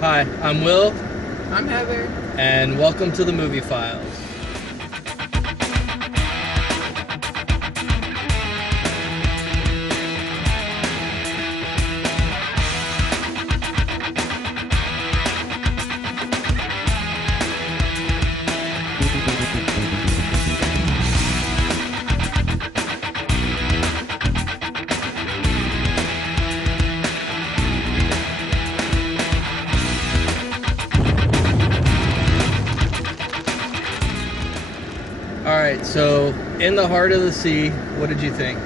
Hi, I'm Will, I'm Heather. and welcome to the Movie Files. Alright, so In the Heart of the Sea, what did you think?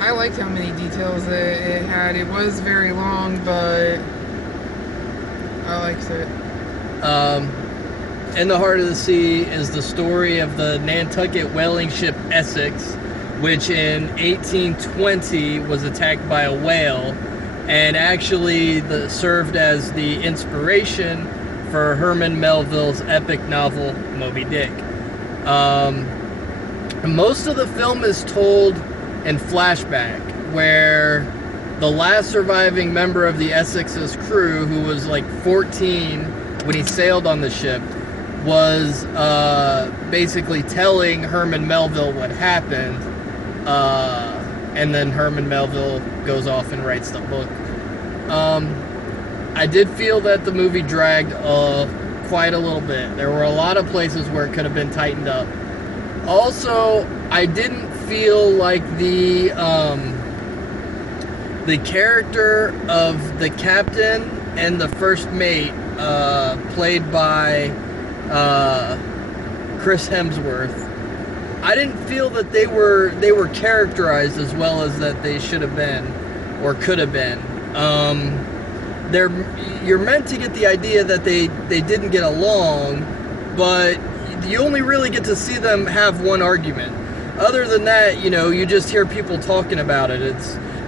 I liked how many details it had. It was very long, but I liked it. In the Heart of the Sea is the story of the Nantucket whaling ship Essex, which in 1820 was attacked by a whale and actually served as the inspiration for Herman Melville's epic novel Moby Dick. Most of the film is told in flashback, where the last surviving member of the Essex's crew, who was like 14 when he sailed on the ship, was basically telling Herman Melville what happened, and then Herman Melville goes off and writes the book. I did feel that the movie dragged quite a little bit. There were a lot of places where it could have been tightened up. Also, I didn't feel like the character of the captain and the first mate, played by Chris Hemsworth, I didn't feel that they were characterized as well as that they should have been or could have been. You're meant to get the idea that they didn't get along, but you only really get to see them have one argument. Other than that, you just hear people talking about it.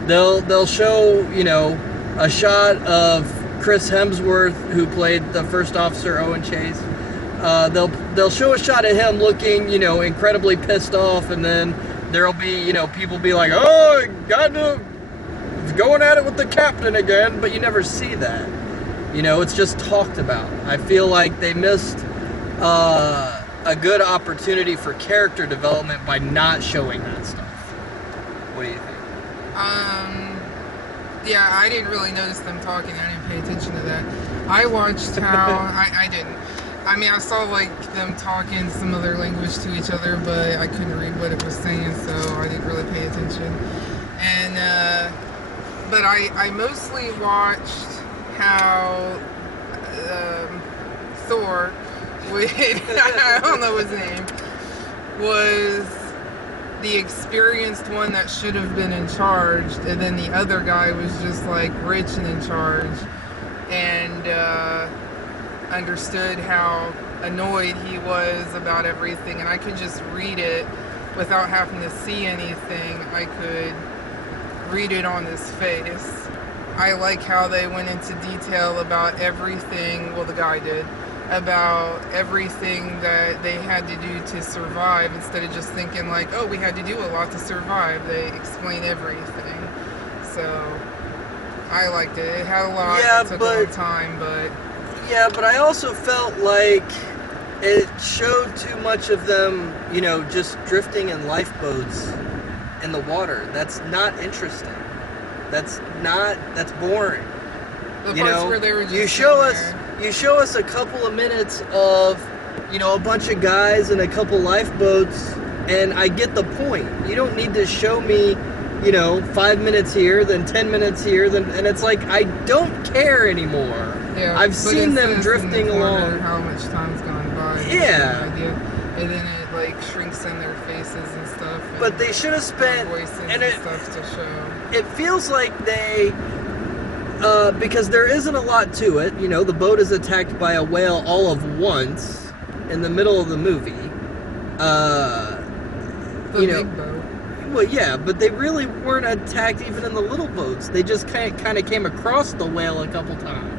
They'll show, a shot of Chris Hemsworth, who played the first officer, Owen Chase. They'll show a shot of him looking, incredibly pissed off, and then there'll be, people be like, "Oh, he's going at it with the captain again," but you never see that. It's just talked about. I feel like they missed a good opportunity for character development by not showing that stuff. What do you think? Yeah, I didn't really notice them talking. I didn't pay attention to that. I watched how I didn't. I mean, I saw like them talking some other language to each other, but I couldn't read what it was saying, so I didn't really pay attention. And but I mostly watched how Thor, I don't know his name, was the experienced one that should have been in charge, and then the other guy was just like rich and in charge, and understood how annoyed he was about everything, and I could just read it without having to see anything. I could read it on his face. I like how they went into detail about everything, well, the guy did, about everything that they had to do to survive, instead of just thinking like, oh, we had to do a lot to survive. They explain everything. So I liked it. It had a lot. Yeah, it took a long time, but yeah, but I also felt like it showed too much of them, just drifting in lifeboats in the water. That's not interesting. That's boring. the parts where they were just you show us a couple of minutes of, a bunch of guys in a couple lifeboats, and I get the point. You don't need to show me, 5 minutes here, then 10 minutes here, and it's like, I don't care anymore. Yeah, I've seen them drifting along. How much time's gone by? Yeah. And then it like shrinks in their faces and stuff. And but they should have spent voices and stuff to show. It feels like they, because there isn't a lot to it. The boat is attacked by a whale all of once in the middle of the movie. Big boat. Well, yeah, but they really weren't attacked even in the little boats. They just kind of came across the whale a couple times.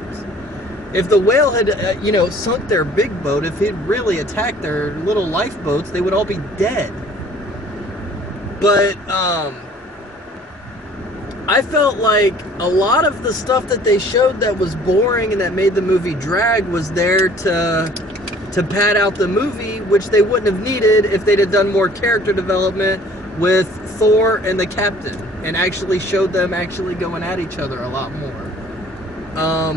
If the whale had, sunk their big boat, if it really attacked their little lifeboats, they would all be dead. But I felt like a lot of the stuff that they showed that was boring and that made the movie drag was there to pad out the movie, which they wouldn't have needed if they'd have done more character development with Thor and the Captain and actually showed them actually going at each other a lot more. I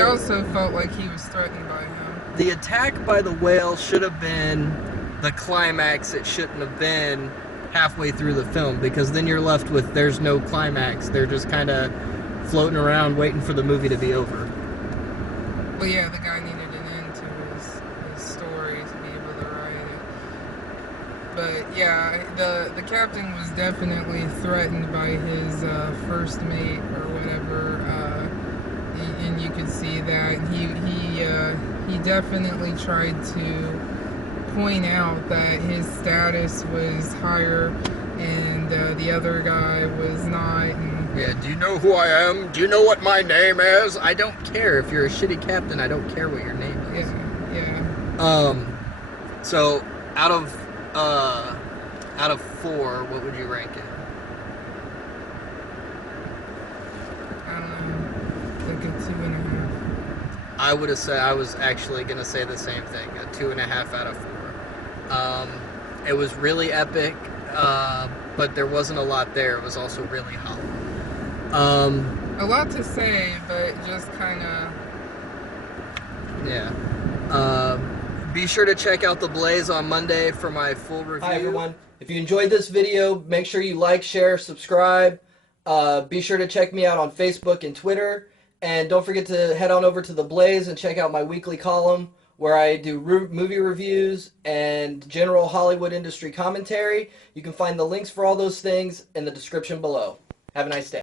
also felt like he was threatened by him. The attack by the whale should have been the climax. It shouldn't have been halfway through the film, because then you're left with there's no climax. They're just kind of floating around waiting for the movie to be over. Well, yeah, the guy needed an end to his story to be able to write it. But yeah, the captain was definitely threatened by his first mate or whatever, and you could see that. He definitely tried to point out that his status was higher and the other guy was not. And yeah, do you know who I am? Do you know what my name is? I don't care if you're a shitty captain. I don't care what your name is. Yeah. So out of 4, what would you rank it? I don't know. Like a 2.5. I would have said, I was actually gonna say the same thing. A 2.5 out of 4. It was really epic, but there wasn't a lot there. It was also really hollow. A lot to say, but just kind of. Yeah. Be sure to check out TheBlaze on Monday for my full review. Hi everyone. If you enjoyed this video, make sure you like, share, subscribe. Be sure to check me out on Facebook and Twitter. And don't forget to head on over to TheBlaze and check out my weekly column where I do movie reviews and general Hollywood industry commentary. You can find the links for all those things in the description below. Have a nice day.